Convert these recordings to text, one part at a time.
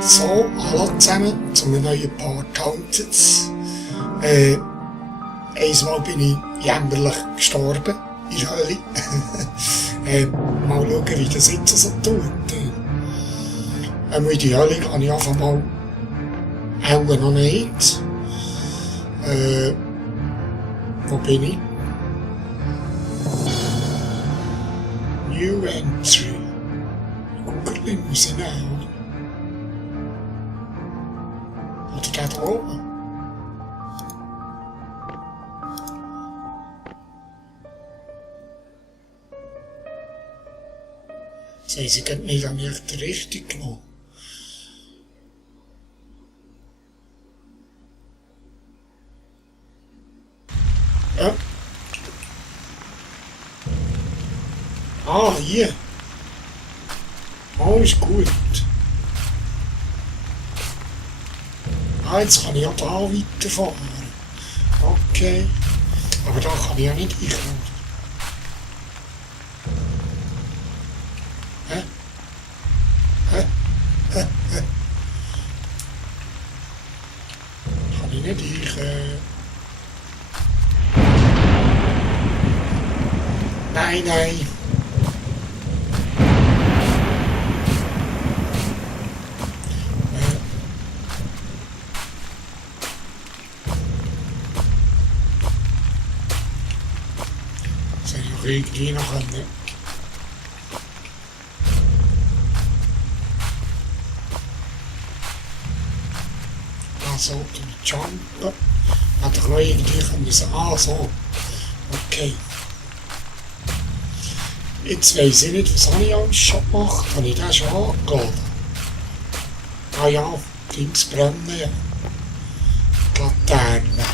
So, hallo zusammen zu einem neuen Part Haunteds. Einmal bin ich jämmerlich gestorben in der Hölle. Mal schauen, wie das jetzt so tut. In die Hölle gehe ich einfach mal auch noch nicht. Wo bin ich? New Entry. Google muss ich nehmen. Oder der da oben? Sie sind nicht an mich die Richtung genommen. Ja. Ah, hier. Oh, ist gut. Ah, jetzt kann ich ja da weiterfahren. Okay. Aber da kann ich ja nicht einkommen. Hä? Hä? Hä? Hä? Kann ich nicht Nein, nein. Irgendwie noch eine. Also, den Jumpen. Hat er noch irgendwie können sagen. Ah, so. Okay. Jetzt weiss ich nicht, was habe ich alles schon gemacht? Habe ich das schon angeladen? Ah ja, Dings brennen ja. Die Laterne.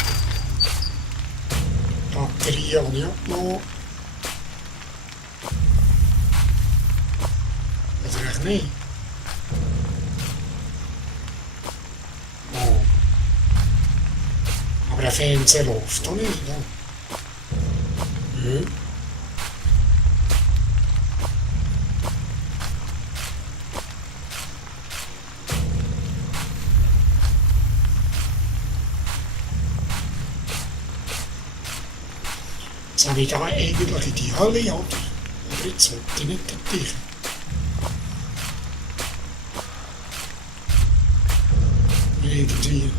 Batterie habe ich auch genommen. Oder echt nicht? Oh. Aber der Fernseher läuft doch nicht, ne? Hm. Jetzt habe ich da eigentlich in die Hölle, oder? Aber jetzt sollte ich nicht dorthin. Irgendwie.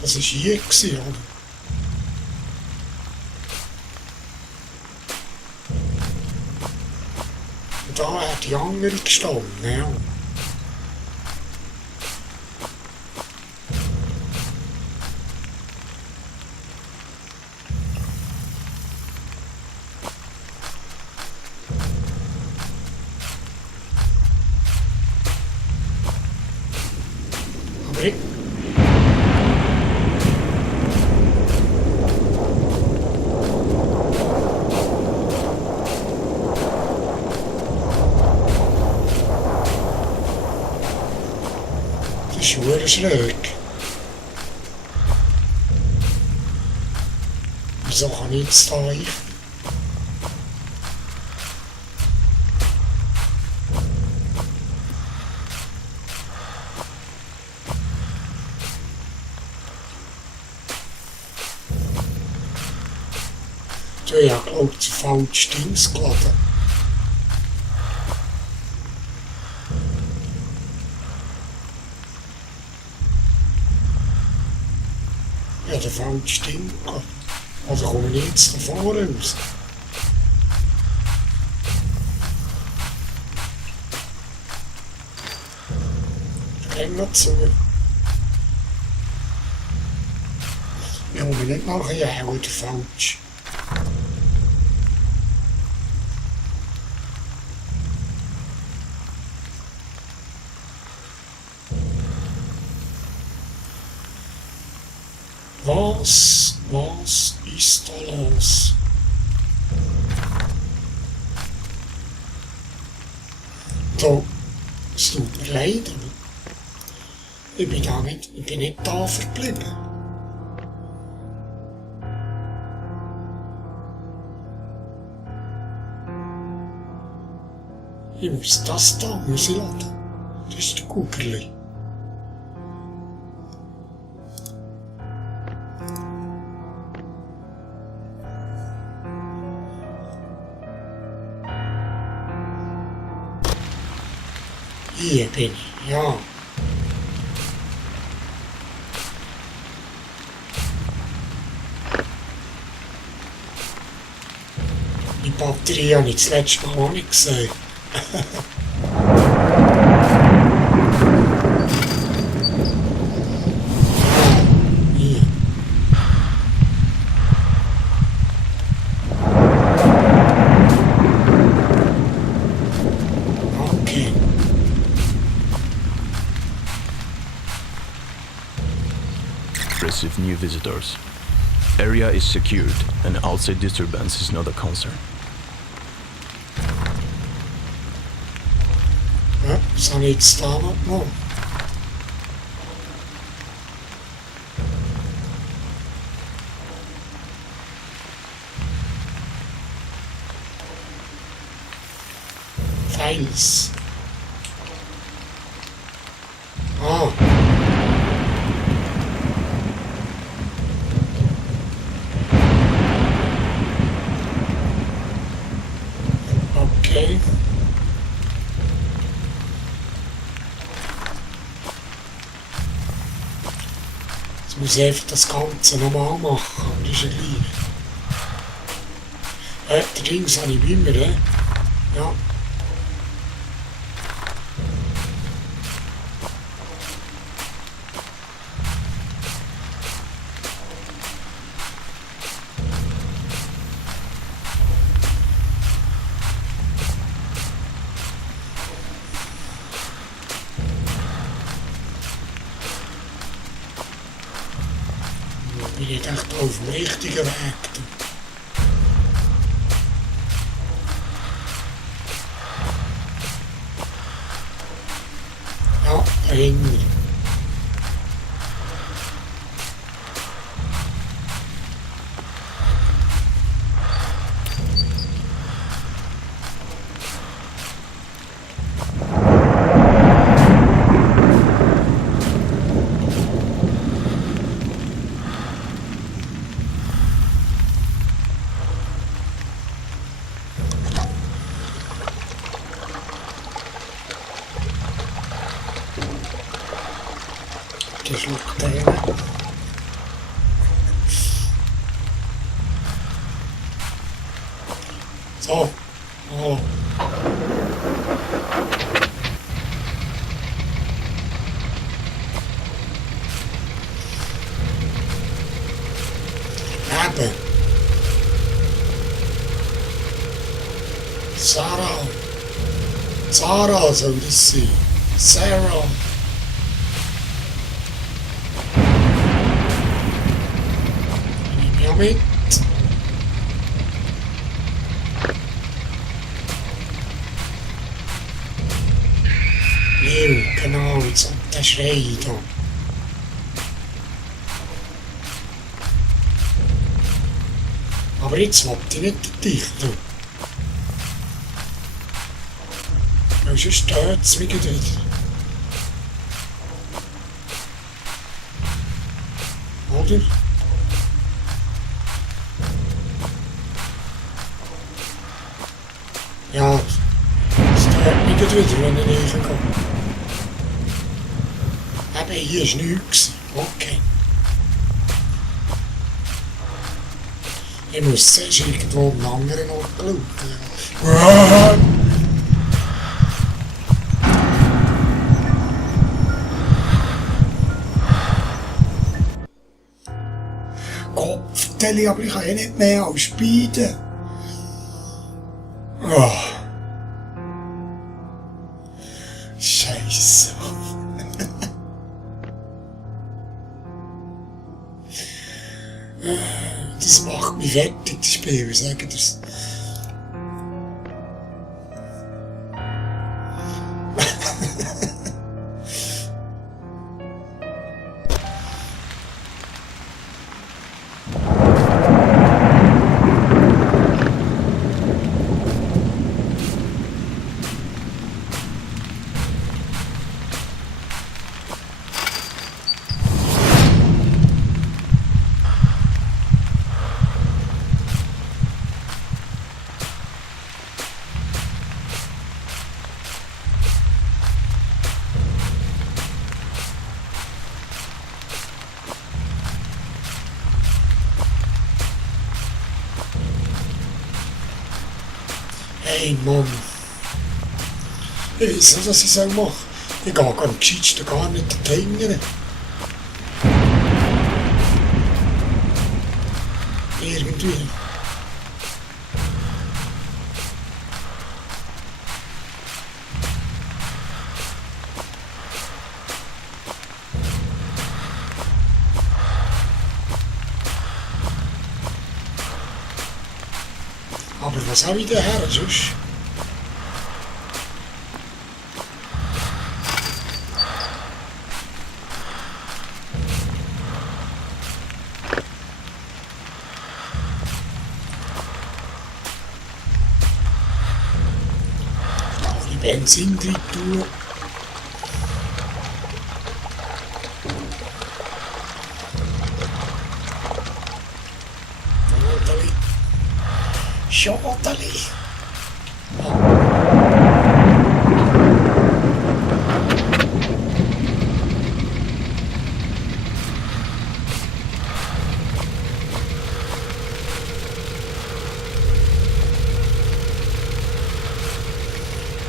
Das war hier, oder? Und da hat die andere gestanden, ja. Aber ich... Das ist verdammt schräg. Wieso kann ich jetzt da rein? Ich habe, glaube ich, falsche Dings geladen. Ja, der falsche Ding gehabt. Also komme ich jetzt da vorne raus. Gehen wir zu. Ja, muss ich nicht machen, ja, oder falsch. Was ist da los? So, es tut mir leid, aber ich bin nicht da verblieben. Ich muss das da laden. Das ist der Gugerli. Hier bin ich, ja. Die Batterie habe ich das letzte Mal auch nicht gesehen. Hier. Okay. Receive new visitors. Area is secured and outside disturbance is not a concern. Ja, was habe ich jetzt da noch genommen? Files. Ah. Okay. Jetzt muss ich einfach das Ganze nochmal machen. Das ist ja gleich. Der Dings habe ich nicht mehr, Ja. Bin ich echt auf dem richtigen Weg. Ja, dahinter. Das schaut der. So. Oh. Eben. Sarah soll das sein. Sarah. Mit. Genau, jetzt kommt der Schrei da. Aber jetzt wollte ich nicht dich, du. Weil sonst stört es mich wieder. Oder? Ja, das stört mich wieder, wenn ich reingehe. Eben, hier ist nichts. Okay. Ich muss zuerst irgendwo an einen anderen Ort schauen. Kopfdeli, aber ich kann eh nicht mehr als beide. Oh. Scheiße. Das macht mich fertig, das Spiel, ich sage das. Nein, Mann. Ich weiß nicht, was ich machen soll. Ich gehe am gescheitsten gar nicht dahinter. Irgendwie. Aber was habe ich denn her, sonst? Benzin drin tun. Schadeli.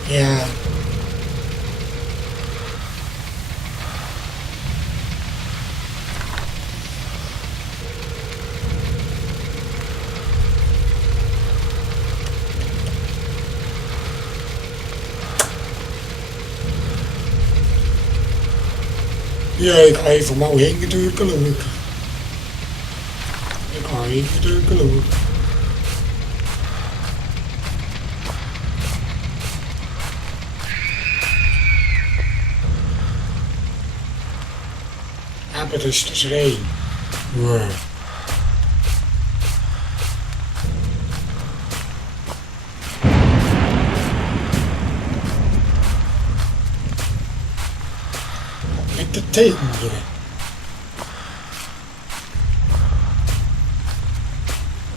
Ja. Ja, ik ga even mal hinten durchschauen. Ich ga hinten durchschauen. Aber das ist das Rein. Wow. Mit den Tieren.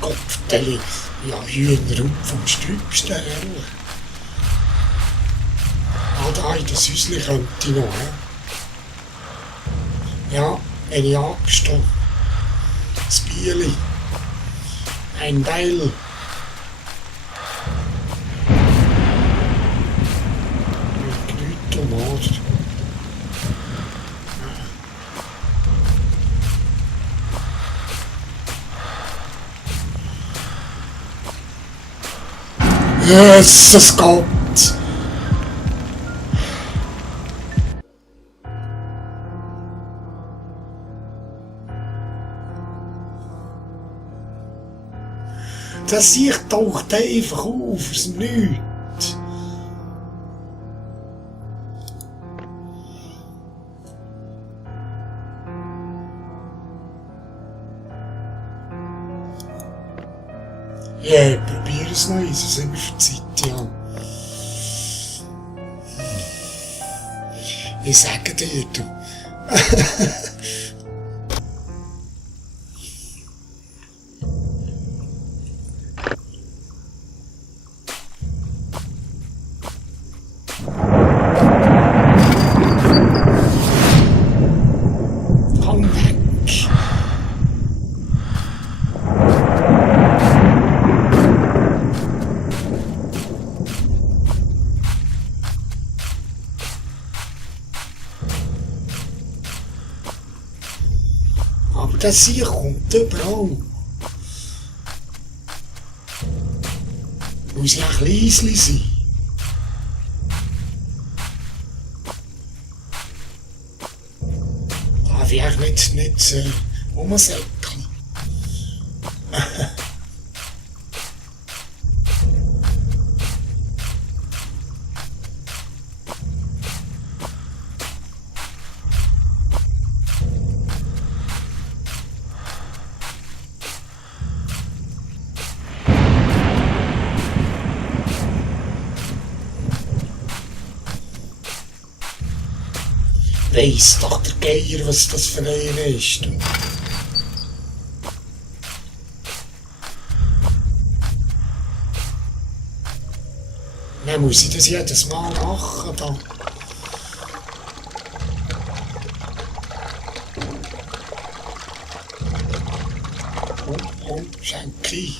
Kopfteile. Ja, Hühner und vom Sträubsten her. Ah, da in das Häuschen könnte ich noch, Ja, eine Jagd, das Bierli, ein Beil. Mit Knütteln, oder? Jesus Gott! Das Sicht taucht einfach auf, aus dem Nichts. Ja, ich probiere es noch, es sind wir für die Zeit, ja. Ich sage dir, du. Das hier kommt überall. Muss ja ein leisli sein. Darf ich eigentlich nicht rumsäckeln. Weiss doch der Geier, was das für einer ist. Dann muss ich das jedes Mal machen. Da. Schenke.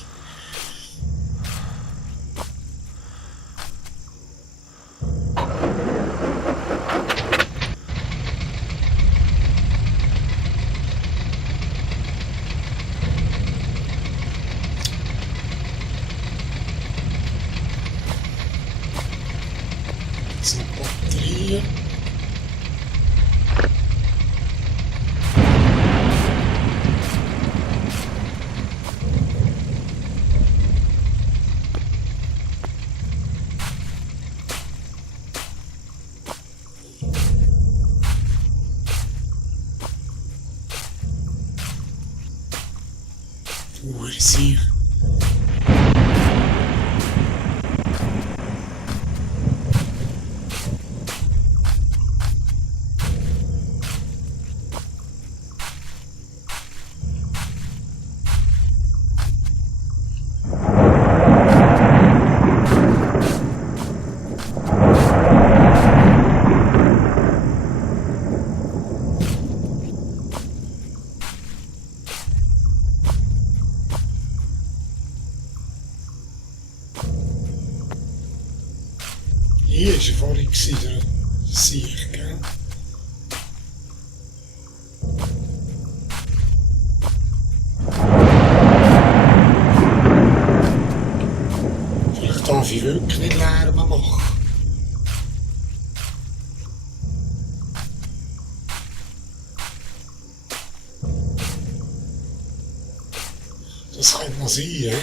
Sie. Hier ist er vorhin der Sieg, gell? Vielleicht darf ich wirklich nicht Lärm machen. Das könnte noch sein, hä?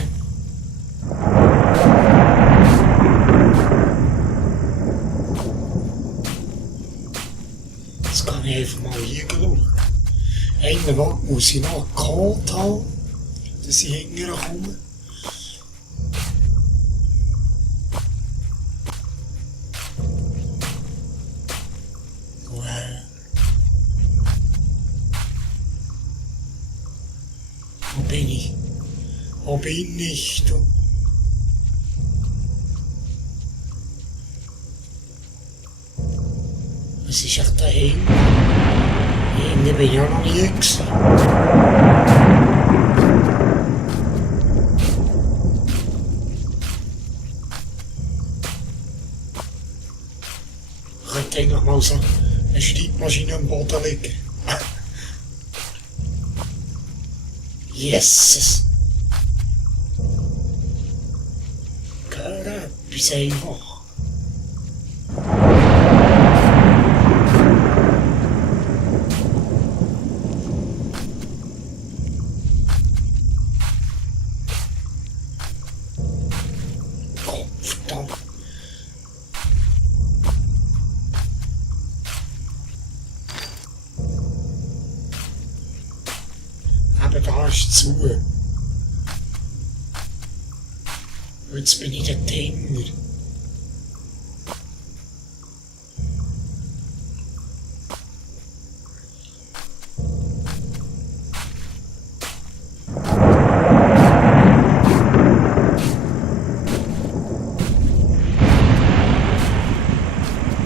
Jetzt kann ich einfach mal hier schauen. Einen muss ich noch geholt haben, dass ich hinterher komme. Wo bin ich? Wo bin ich? Was ist echt da hinten? Hinten bin ich auch noch nie gewesen. Ich könnte eigentlich mal so eine Schreibmaschine am Boden liegen. Yes! Gehört etwas einfach. Verdammt. Aber da ist zu. Jetzt bin ich der Tänger.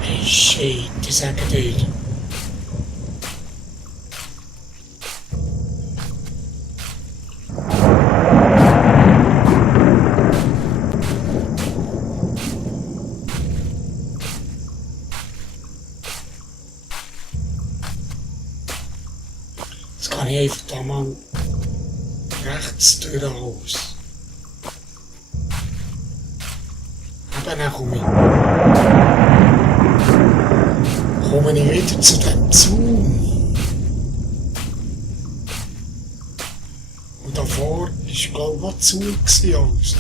Hey, shit, das sagt er. Jetzt kann ich einfach da mal rechts durch raus. Aber dann komme ich wieder zu dem Zaun. Und davor war, glaube ich, auch Zaun also.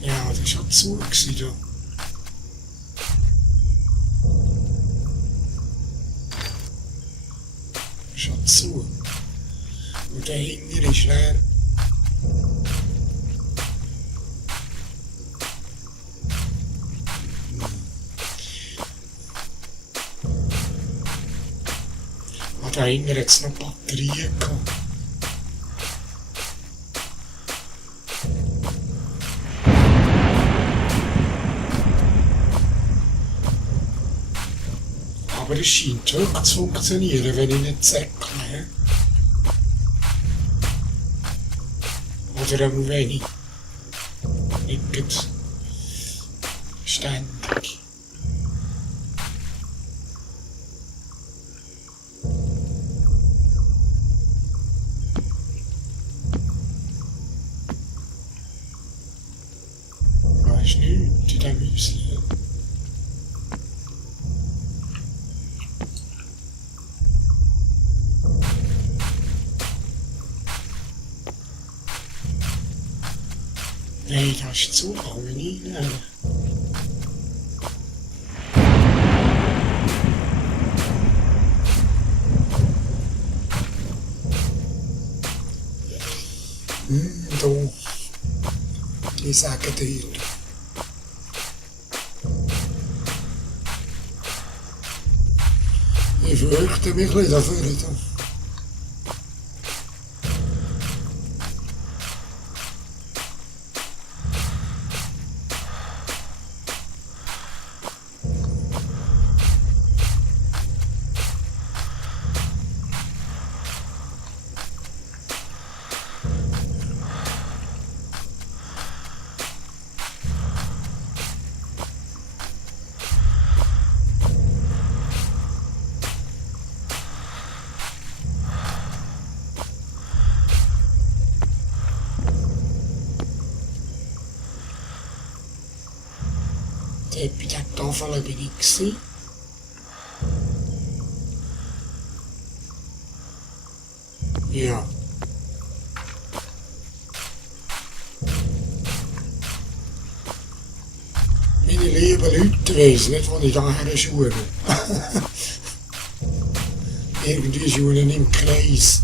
Ja, das war zu da. Schon zu. Und der Hinger ist leer. Und da hinten hat es noch Batterien gehabt. Aber es scheint wirklich zu funktionieren, wenn ich nicht säckle. Oder auch wenig. Nicht ständig. Da ist nichts in diesem Müsli. Nein, das ist zu, kann man nicht rein. Da. Ich sage dir. Ich fürchte mich ein bisschen dafür. Dort bei der Tafel bin ich gewesen. Ja. Meine lieben Leute weiss nicht, wo ich daher schule. Irgendwie schulen im Kreis.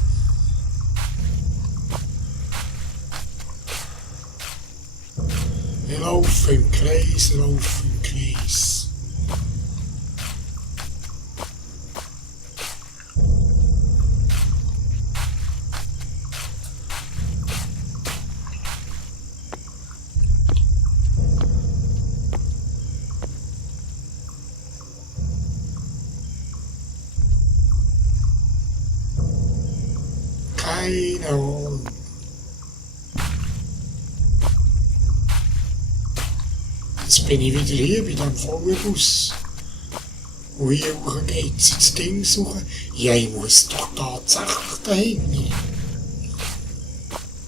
Ich laufe im Kreis, laufe im Kreis. Keine Ahnung. Jetzt bin ich wieder hier bei dem Vollbus. Und hier hoch geht's ins Ding suchen. Ja, ich muss doch tatsächlich dahin.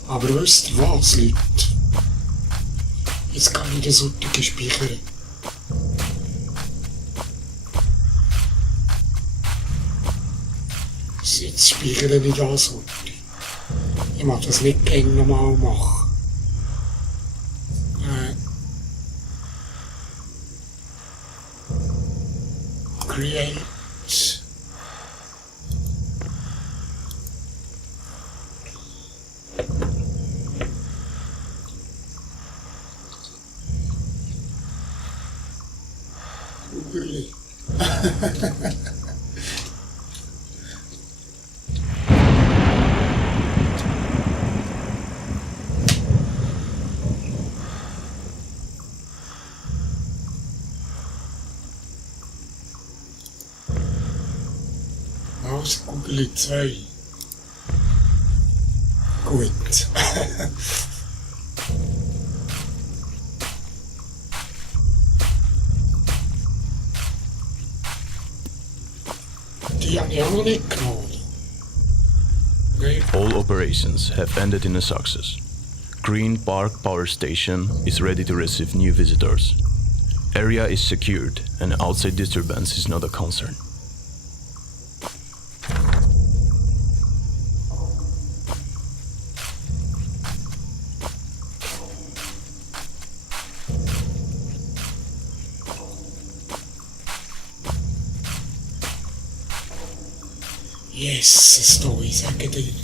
Aber wisst ihr was, Leute? Jetzt kann ich das Uttige speichern. Jetzt speichere ich das Uttige. Ich mag das nicht gegen normal machen. Create. Really? Also, Google 2. Gut. Die habe ich auch noch nicht genommen. Nee. All operations have ended in a success. Green Park Power Station is ready to receive new visitors. Area is secured and outside disturbance is not a concern. Yes, Story, sage dir.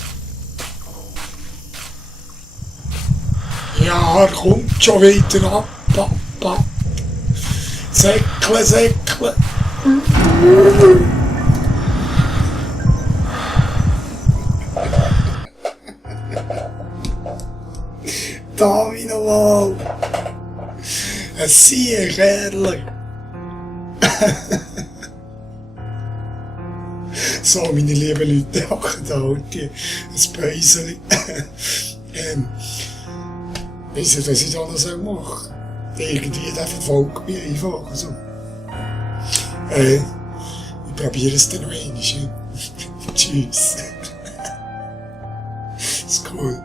Ja, er kommt schon wieder ab, ab. Säckle, säckle. Da wie nochmal. Ein sehr Kerl. So, meine lieben Leute, machen da heute ein Päuschen. Weiss nicht, was ich da noch machen soll. Irgendwie, der verfolgt mich einfach. Also. Ich probiere es dann noch einmal. Tschüss. Ist cool.